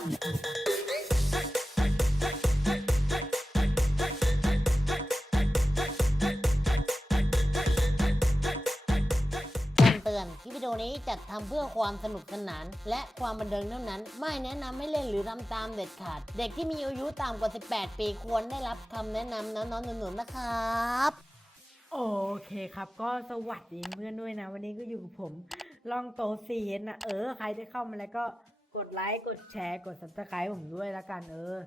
เตือนคลิปวิดีโอนี้จัดทำเพื่อความสนุกสนาน และความบันเทิงเท่านั้น ไม่แนะนำให้เล่นหรือทำตามเด็ดขาด เด็กที่มีอายุต่ำกว่า 18 ปีควรได้รับคำแนะนำน้องๆหนูๆนะครับ โอเคครับ ก็สวัสดีเพื่อนด้วยนะ วันนี้ก็อยู่กับผม ลองโตซีเห็นนะเออ ใครที่เข้ามาแล้วก็ กดไลค์กดแชร์กด subscribe ผมด้วยละกันเออ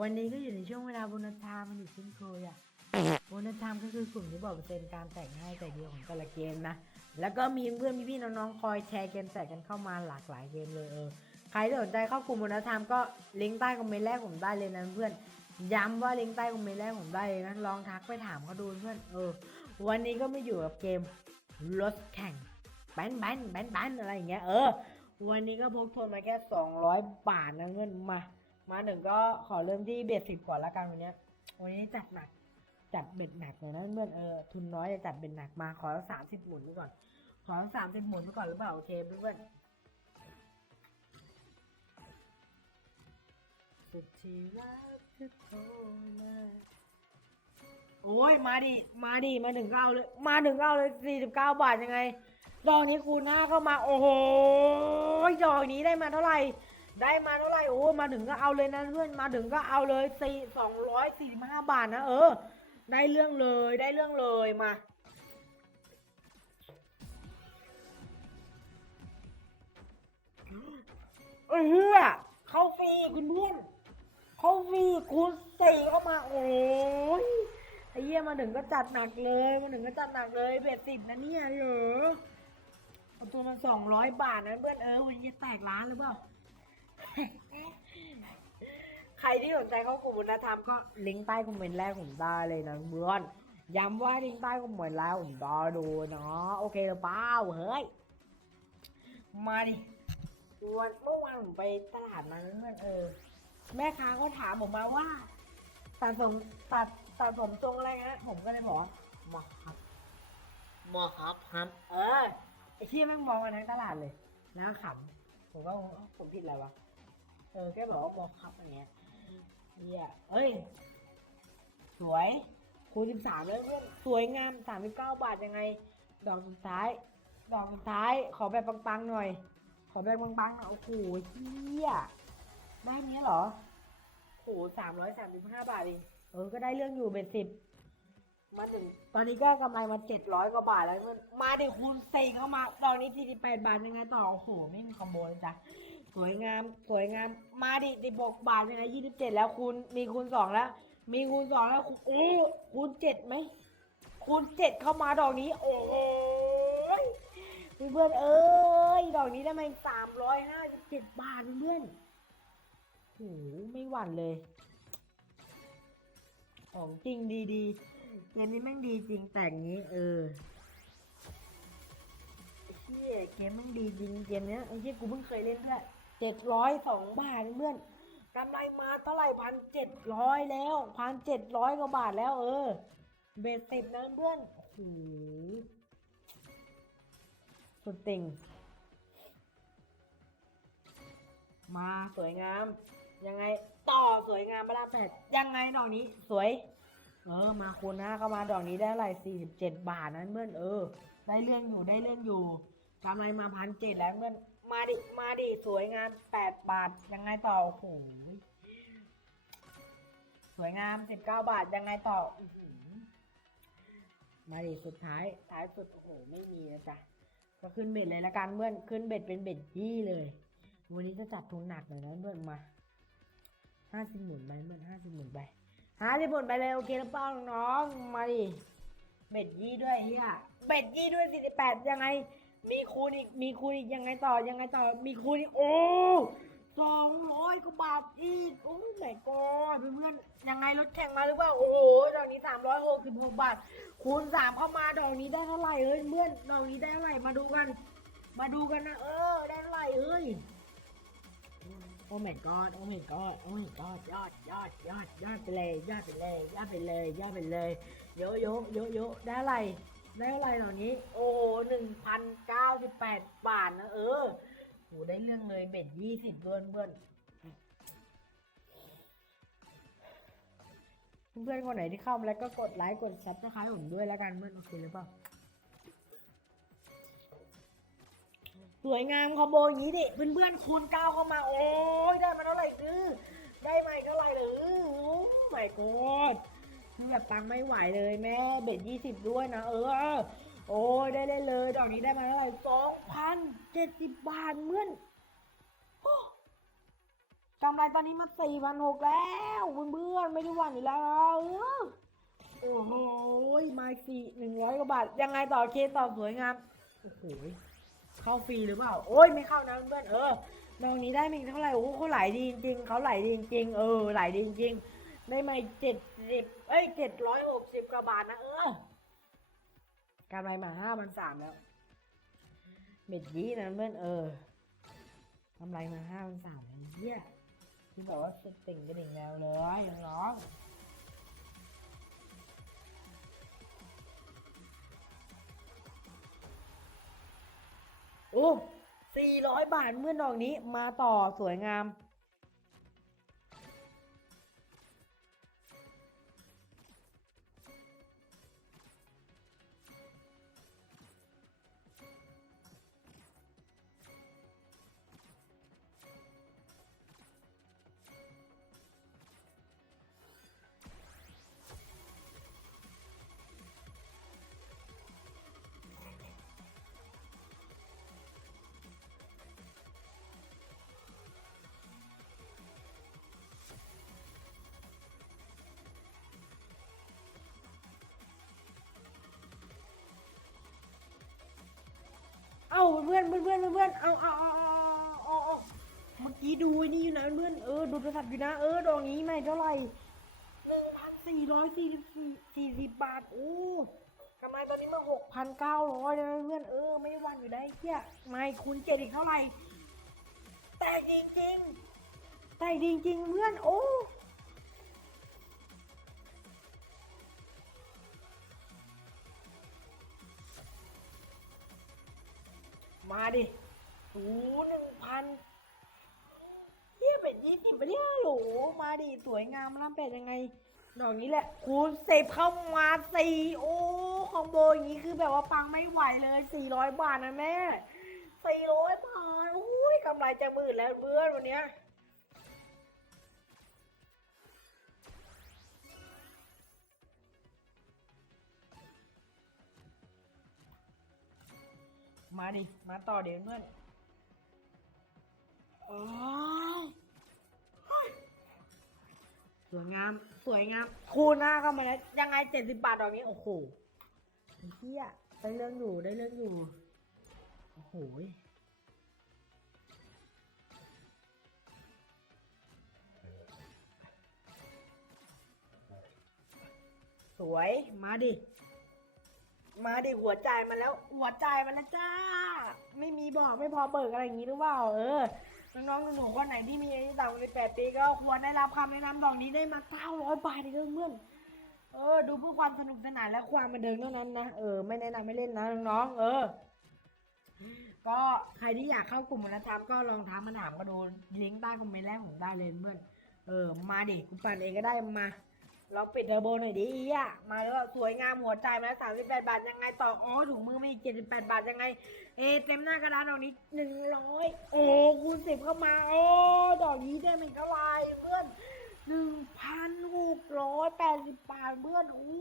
วันนี้ก็อยู่ในช่วงเวลาโบนัสไทม์มันอยู่เช่นเคยอะโบนัสไทม์ก็คือกลุ่มที่บอกเปอร์เซ็นต์การแต่งให้แต่เดียวของแต่ละเกมนะ แล้วก็มีเพื่อนพี่ๆน้องๆคอยแชร์เกมแจกกันเข้ามาหลากหลายเกมเลยเออใครที่สนใจเข้ากลุ่มโบนัสไทม์ก็ลิงก์ใต้คอมเมนต์แรกผมได้เลยนะเพื่อนย้ำว่าลิงก์ใต้คอมเมนต์แรกผมได้เลยนะลองทักไปถามเขาดูเพื่อนเออ วันนี้ก็ไม่อยู่กับเกมรถแข่งแบนแบนแบนแบนอะไรอย่างเงี้ยเออ วันนี้ก็พกทุนมาแค่ 200 บาทนะเงินมา มาหนึ่งก็ขอเริ่มที่เบ็ดสิบก่อนละกันวันนี้ วันนี้จัดหนัก จัดเบ็ดหนักเลยนะเพื่อนเออทุนน้อยจะจัดเบ็ดหนักมาขอสามสิบหมุนไปก่อน ขอสามสิบหมุนไปก่อนหรือเปล่าโอเคเพื่อนสุดที่รักที่โทรมาโอ้ยมาดิ มาดิ มาถึงเก็เอาเลย มาถึงเก็เอาเลยสี่สิบเก้าบาทยังไง ดอกนี้คูณห้าเข้ามา โอ้โหดอกนี้ได้มาเท่าไหร่ ได้มาเท่าไหร่โอ้มาถึงก็เอาเลยนะเพื่อนมาถึงก็เอาเลยสี่สองร้อยสี่ห้าบาทนะเออ ได้เรื่องเลยได้เรื่องเลยมาเออเฮียเข้าฟรีคุณเพื่อนเข้าฟรีคูณสี่เข้ามาโอ้ยไอ้เหี้ยมาถึงก็จัดหนักเลยมาถึงก็จัดหนักเลยเบ็ดสิบนะเนี่ยเหรอ ตัวมาสองร้อยบาทนะเพื่อนเออวันนี้จะแตกร้านหรือเปล่า ใครที่สนใจเข้ากลุ่มบุญธรรมก็ลิงก์ใต้คอมเมนต์แรกผมได้เลยนะเพื่อนย้ำว่าลิงก์ใต้คอมเมนต์แรกผมรอดูเนาะโอเคหรือเปล่าเฮ้ย มาดิวันเมื่อวานผมไปตลาดมาเพื่อนเออ แม่ค้าก็ถามผมมาว่าตัดผมตัดตัดผมทรงอะไรฮะ ผมก็เลยบอกหมอครับหมอครับครับ เออ ไอ้ที่แม่งมองกันทั้งตลาดเลยแล้วขำผมก็งงเอ้าผมผิดอะไรวะเออแค่บอกว่ามองครับอย่างเงี้ยเฮียเอ้ย สวยคูณสิบสามเลยเพื่อนสวยงามสามสิบเก้าบาทยังไง ดอกสุดท้าย ดอกสุดท้าย ขอแบบปังๆหน่อย ขอแบบปังๆหน่อยโอ้โหเฮียได้เนี้ยเหรอโหสามร้อยสามสิบห้าบาทเองเออก็ได้เรื่องอยู่เป็นสิบ มาถึงตอนนี้ก็กำไรมาเจ็ดร้อยกว่าบาทแล้วมันมาดิคูณสี่เข้ามา ตอนนี้สี่สิบแปดบาทยังไงต่อโอ้โหไม่มีคอมโบเลยจ้ะสวยงามสวยงามมาดิดิบกบาทเลยนะยี่สิบเจ็ดแล้วคูณมีคูณสองแล้ว มีคูณสองแล้วคูณโอ้คูณเจ็ดไหมคูณเจ็ดเข้ามาดอกนี้ โอ้โหเพื่อนเอ้ยดอกนี้ได้มาสามร้อยห้าสิบเจ็ดบาทเพื่อนๆโหไม่หวั่นเลยของจริงดีดีๆ เกมนี้แม่งดีจริงแต่งนี้เออเชี่ยเกมแม่งดีจริงเกมเนี้ยไอ้เชี่ยกูเพิ่งเคยเล่นด้วยเจ็ดร้อยสองบาทเพื่อนกำไรมาเท่าไหร่พันเจ็ดร้อยแล้วพันเจ็ดร้อยกว่าบาทแล้วเออ เบสสิบนะเพื่อนโอ้โหสุดติ่งมาสวยงาม ยังไงต่อสวยงามมาลาแปดยังไงดอกนี้สวย เออมาคูณห้าเข้ามาดอกนี้ได้อะไรสี่สิบเจ็ดบาทนั้นเพื่อนเออ ได้เรื่องอยู่ได้เรื่องอยู่กำไรมาพันเจ็ดแล้วเพื่อนมาดิมาดิสวยงามแปดบาทยังไงต่อโอ้โหสวยงามสิบเก้าบาทยังไงต่อมาดิสุดท้ายท้ายสุดโอ้โหไม่มีนะจ๊ะก็ขึ้นเบ็ดเลยละกันเพื่อนขึ้นเบ็ดเป็นเบ็ดยี่เลย วันนี้จะจัดทุนหนักหน่อยนะเพื่อนมาห้าสิบหมุนไปเพื่อนห้าสิบหมุนไป ห้าสิบนไปเลยโอเคแล้วเปล่าน้องมาดิเบ็ดยี่ด้วยเฮียเบ็ดยี่ด้วยสี่สิบแปดยังไง มีคูณอีกมีคูณอีกยังไงต่อยังไงต่อมีคูณอีกโอ้สองร้อยกว่าบาทอีกโอ้แม่กอเพื่อนๆยังไงรถแข่งมาหรือเปล่าโอ้โหดอกนี้สามร้อยหกสิบหกบาท คูณสามเข้ามาดอกนี้ได้เท่าไหร่เอ้ยเพื่อนดอกนี้ได้เท่าไหร่มาดูกัน มาดูกันนะเออได้เท่าไหร่เอ้ย โอ้ my ยอดโอ้ my ยอดโอ้ my ยอดยอดยอดยอดยอดไปเลยยอดไปเลยยอดไปเลยยอดไปเลยเยอะเยอะเยอะเยอะได้อะไรได้อะไรเหล่านี้ โอ้หนึ่งพันเก้าสิบแปดบาทนะเออโหได้เรื่องเลยเบ็ดยี่สิบเพื่อนเพื่อนเพื่อนคนไหนที่เข้ามาแล้วก็กดไลค์กดซับสไครต์ผมด้วยแล้วกันเพื่อนโอเคหรือเปล่า สวยงามคอมโบอย่างนี้ดิเพื่อนๆคูณเก้าเข้ามา โอ้ยได้มาเท่าไหร่คือได้มาเท่าไหร่หรือโอ้ไม่กดคือแบบตังไม่ไหวเลยแม่เบ็ดยี่สิบด้วยนะเออ โอ้ยได้เล่นเลยดอกนี้ได้มาเท่าไหร่สองพันเจ็ดสิบบาทเพื่อนกำไรตอนนี้มาสี่พันหกแล้วเพื่อนๆไม่ได้หวั่นอยู่แล้วเออโอ้โหมาสี่หนึ่งร้อยกว่าบาท ยังไงต่อเคต่อสวยงาม โอ้โห เข้าฟรีหรือเปล่า โอ้ยไม่เข้านะเพื่อนเออดอกนี้ได้มาอีเท่าไหร่โอ้โหเขาไหลดีจริงเขาไหลดีจริงเออไหลดีจริงได้มาเจ็ดสิบเอ้ยเจ็ดร้อยหกสิบกว่าบาทนะเออกำไรมาห้าพันสามแล้วเม็ดยี่นะเพื่อนเออกำไรมาห้าพันสามเยี่ยที่บอกว่าสติงกระดิ่งแนวเลยยังน้อง โอ้400 บาทเมื่อดอกนี้มาต่อสวยงาม เอ้าเพื่อนเพื่อนเพื่อนเพื่อนเอาเอาเอาเอาเอาเอาเมื่อกี้ดูนี่อยู่นะเพื่อนเออดูโทรศัพท์อยู่นะเออดอกนี้ไม่เท่าไหร่หนึ่งพันสี่ร้อยสี่สิบสี่สี่สิบบาทโอ้กำไรตอนนี้มาหกพันเก้าร้อยนะเพื่อนเออไม่วันอยู่ได้เที่ยไม่คูณเจ็ดอีกเท่าไหร่แต่จริงจริงแต่จริงจริงเพื่อนโอ้ มาดิโอ้หนึ่งพันเฮียเป็ดยี่สิบไปเรียโหลมาดิ สวยงามลำเป็ดยังไงดอกนี้แหละ คูณสิบเข้ามาสี่โอ้คอมโบอย่างนี้คือแบบว่าปังไม่ไหวเลยสี่ร้อยบาทนะแม่สี่ร้อยบาทอุ้ยกำไรจะหมื่นแล้วเบื่อวันเนี้ย มาดิ มาต่อเดี๋ยวเพื่อนโอ้ยสวยงาม สวยงาม คูณหน้าเข้ามาแล้ว ยังไงเจ็ดสิบบาทดอกนี้ โอ้โหไอ้เฮียได้เรื่องอยู่ ได้เรื่องอยู่ โอ้โหยสวย มาดิ มาดิหัวใจมาแล้ว หัวใจมาแล้วจ้า ไม่มีบอกไม่พอเบิกอะไรอย่างนี้หรือเปล่าเออน้องๆหนูๆคนไหนที่มีอายุต่ำกว่า18ปีก็ควรได้รับคำแนะนำดอกนี้ได้มา900บาทเลยเพื่อนเออ ดูเพื่อความสนุกสนานและความบันเทิงเท่านั้นนะเออไม่แนะนำไม่เล่นนะน้องๆเออ ก็ใครที่อยากเข้ากลุ่มวัฒนธรรมก็ลองถามมาถามก็ดูลิงก์ใต้คอมเมนต์แรกผมได้เลยเพื่อนเออมาเดิกูปั่นเองก็ได้มา เราปิดเทอร์โบหน่อยดิอีอะมาแล้วสวยงามหัวใจมาแล้ว38บาทยังไงต่ออ๋อถุงมือมาอีก78บาทยังไง เอเต็มหน้ากระดานดอกนี้หนึ่งร้อยโอ้คูณสิบเข้ามา โอ้ดอกนี้ได้เป็นเท่าไรเพื่อนหนึ่งพันหกร้อยแปดสิบบาทเพื่อนอู้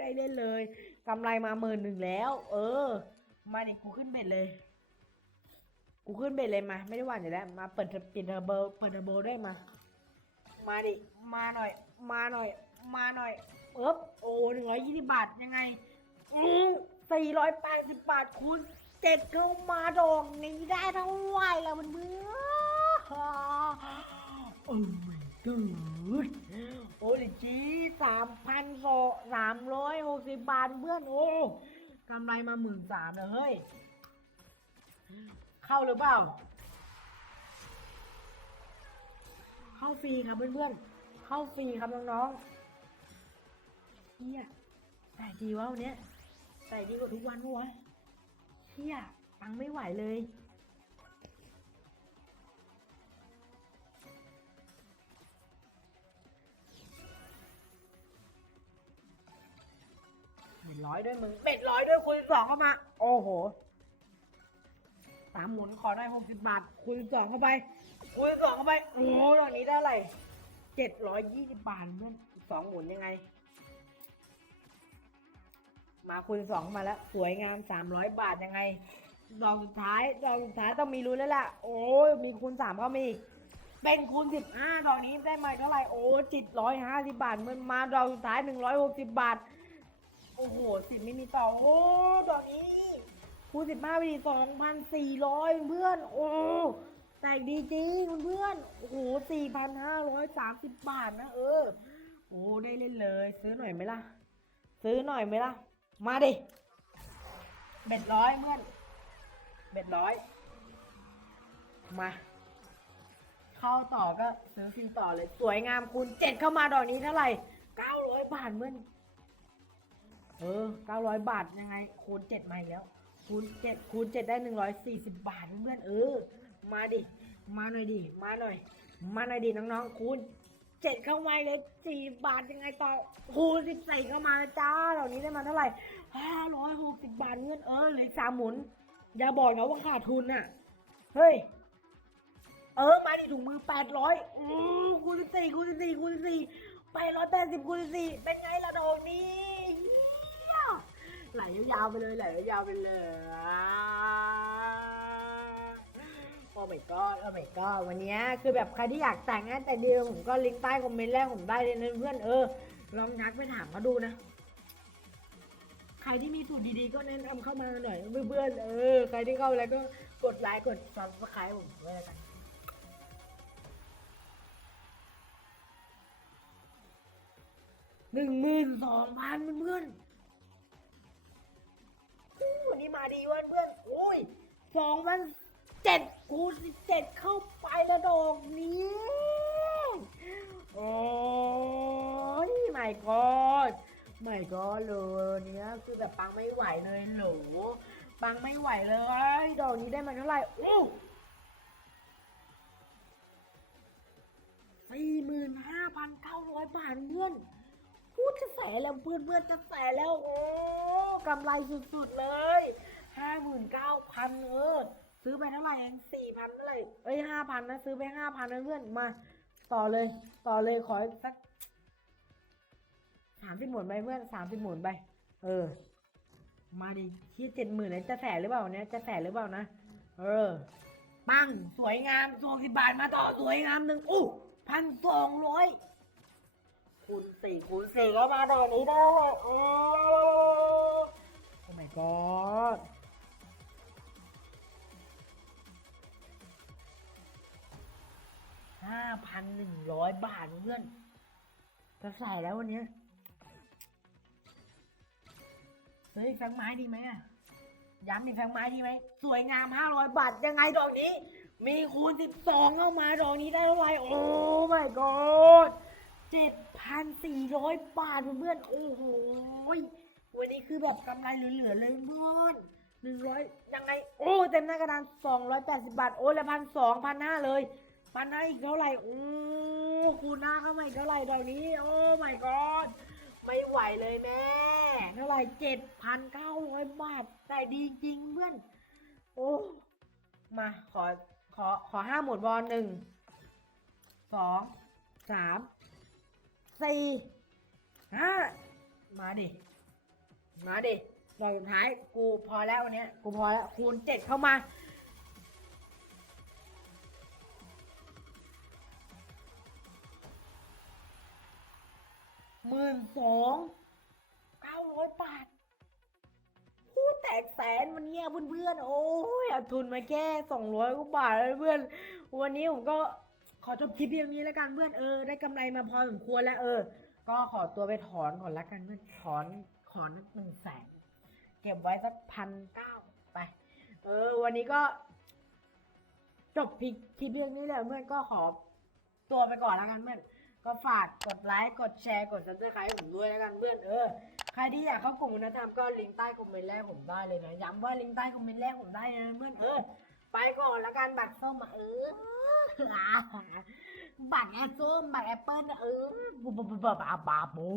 ได้เล่นเลยกำไรมาหมื่นหนึ่งแล้ว เออ มาเนี่ยกูขึ้นเบ็ดเลยกูขึ้นเบ็ดเลยมา ไม่ได้หวั่นอยู่แล้วมาเปิดปิดเทอร์โบเปิดเทอร์โบได้มา มาดิ มาหน่อย มาหน่อย มาหน่อยเอ๊บโอ้หนึ่งร้อยยี่สิบบาทยังไงอืมสี่ร้อยแปดสิบบาทคูณเจ็ดเข้ามาดอกนี้ได้เท่าไหร่แล้วมันเบื่อโอ้ my god โอ้ยจีสามพันโซสามร้อยหกสิบบาทเพื่อนโอ้กำไรมาหมื่นสามเลยเฮ้ย เข้าหรือเปล่า เข้าฟรีครับเพื่อนๆ เข้าฟรีครับน้องๆ ฮียแต่ดีวะวันเนี้ยแต่ดีกว่าทุกวันปะวะเฮียตังไม่ไหวเลยเบ็ดร้อยด้วยมึงเบ็ดร้อยด้วยคูณสองเข้ามา โอ้โหสามหมุนขอได้หกสิบบาทคูณสองเข้าไปคูณสองเข้าไป โอ้โหตอนนี้ได้อะไรเจ็ดร้อยยี่สิบบาทเพื่อนสองหมุนยังไง มาคูณสองมาแล้ว สวยงามสามร้อยบาทยังไงดอกสุดท้ายดอกสุดท้ายต้องมีรู้นแล้วล่ะ โอ้ยมีคูณสามเข้ามาอีกเป็นคูณสิบห้าดอกนี้ได้มาเท่าไหร่โอ้จิตร้อยห้าสิบาทมันมาดอกสุดท้ายหนึ่งร้อยหกสิบบาท โอ้โหสิบไม่มีต่อโอ้ดอกนี้คูณสิบห้าไปดีสองพันสี่ร้อยเพื่อน โอ้แตกดีจริงเพื่อนโอ้โหสี่พันห้าร้อยสามสิบบาทนะเออโอ้ได้เล่นเลย ซื้อหน่อยไหมล่ะ ซื้อหน่อยไหมล่ะ มาดิเบ็ดร้อยเพื่อนเบ็ดร้อย มา เข้าต่อก็ซื้อฟรีต่อเลย สวยงามคูณเจ็ดเข้ามาดอกนี้เท่าไหร่เก้าร้อยบาทเพื่อนเออเก้าร้อยบาทยังไง คูณเจ็ดมาอีกแล้ว คูณเจ็ดคูณเจ็ดได้หนึ่งร้อยสี่สิบบาทเพื่อนเออ มาดิ มาหน่อยดิ มาหน่อย มาหน่อยดิน้องๆ คูณ เจ็ดเข้ามาเลยสี่บาทยังไงต่อคูณสิบสี่เข้ามาจ้า เหล่านี้ได้มาเท่าไหร่ห้าร้อยหกสิบบาทเพื่อนเออเหลยสามหมุน อย่าบอกนะว่าขาดทุนน่ะ เฮ้ย เออ มาดิถุงมือแปดร้อยคูณสิบสี่คูณสิบสี่คูณสิบสี่แปร้อยแปดสิบคูณสิบสี่เป็นไงละดอกนี้เหี้ยไหลยาวไปเลยไหลยาวไปเลย โอ้ my god โอ้ my god วันนี้คือแบบใครที่อยากแต่งงานแต่เดียวผมก็ลิงก์ใต้คอมเมนต์แรกผมได้เลยนะเพื่อนเออลองทักไปถามเขาดูนะ ใครที่มีสูตรดีๆก็แนะนำเข้ามาหน่อยเพื่อนๆเออใครที่เข้าแล้วก็กดไลค์กด subscribe ผมด้วยแล้วกันหนึ่งหมื่นสองพันเพื่อนอู้วันนี้มาดีว้ยเพื่อน โอ้ยสองพัน เจ็ดคูณสิบเจ็ดเข้าไปล้วดอกนี้ โอ้ยไม่กอดไม่กอดเลยเนี้ยคือแบบปังไม่ไหวเลยโหลปังไม่ไหวเลย ดอกนี้ได้มาเท่าไหร่อู้สี่หมื่นห้าพันเก้าร้อยบาทเพื่อนพูดจะแสแล้วเพื่อนเพื่อนจะแสแล้วโอ้กำไรสุดๆเลยห้าหมื่นเก้าพันเออ ซื้อไปเท่าไหร่เองสี่พันเท่าไหร่เอ้ยห้าพันนะซื้อไปห้าพันนะเพื่อนมา ต่อเลย ต่อเลยขอสักสามสิบหมุนไปเพื่อนสามสิบหมุนไป เออ มาดิที่เจ็ดหมื่นเนี่ยจะแสนหรือเปล่าเนี่ยจะแสนหรือเปล่านะ เออ ปังสวยงามสองสิบบาทมาต่อสวยงามหนึ่งอู้พันสองร้อยคูณสี่คูณสี่ก็มาตอนนี้ได้โอ้ my god พันหนึ่งร้อยบาทเพื่อนจะใส่แล้ววันนี้ยซื้ออีกสักไม้ดีไหมอะย้ำอีกสักไม้ดีไหมสวยงามห้าร้อยบาทยังไงดอกนี้ มีคูณสิบสองเข้ามาดอกนี้ได้เท่าไหร่โอ้ my god เจ็ดพันสี่ร้อยบาทเพื่อนโอ้โหวันนี้คือแบบกำไรเหลือๆเลยเพื่อนหนึ่งร้อยยังไง โอ้ เต็มหน้ากระดานสองร้อยแปดสิบบาท โอ้ ละพันสองพันห้าเลย พันห้อีกเท่าไหร่โอ้คูณหน้าเข้ามาอีกเท่าไหร่ดอกนี้ โอ้ my god ไม่ไหวเลยแม่ เท่าไหร่เจ็ดพันเก้าร้อยบาท แต่ดีจริงเพื่อน โอ้ มาขอขอขอห้าหมวดบอลหนึ่งสองสามสี่ห้ามาดิ มาดิรอบสุดท้าย กูพอแล้ววันเนี้ยกูพอแล้วคูณเจ็ดเข้ามา หมื่นสองเก้าร้อยบาทพูดแตกแสนวันเนี้เพื่อนๆ โอ้ยเอาทุนมาแค่สองร้อยกว่าบาทแล้วเพื่อน วันนี้ผมก็ขอจบคลิปเพียงนี้แล้วกันเพื่อนเออได้กำไรมาพอสมควรแล้วเออ ก็ขอตัวไปถอนก่อนละกันเพื่อนถอนถอนหนึ่งแสนเก็บไว้สักพันเก้าไป เออ วันนี้ก็ จบคลิปคลิปเพียงนี้แหละเพื่อนก็ขอตัวไปก่อนแล้วกันเพื่อน ก็ฝากกดไลค์ กดแชร์ กดซับสไครต์ผมด้วยแล้วกันเพื่อนเออ ใครที่อยากเข้ากลุ่มคุณธรรมก็ลิงก์ใต้คอมเมนต์แรกผมได้เลยนะ ย้ำว่าลิงก์ใต้คอมเมนต์แรกผมได้นะเพื่อนเออ ไปก่อนละกันบัตรส้มอะเออ บัตรแอปส้มบัตรแอปเปิ้ลน่ะเออบูบูบูบูบาบาบู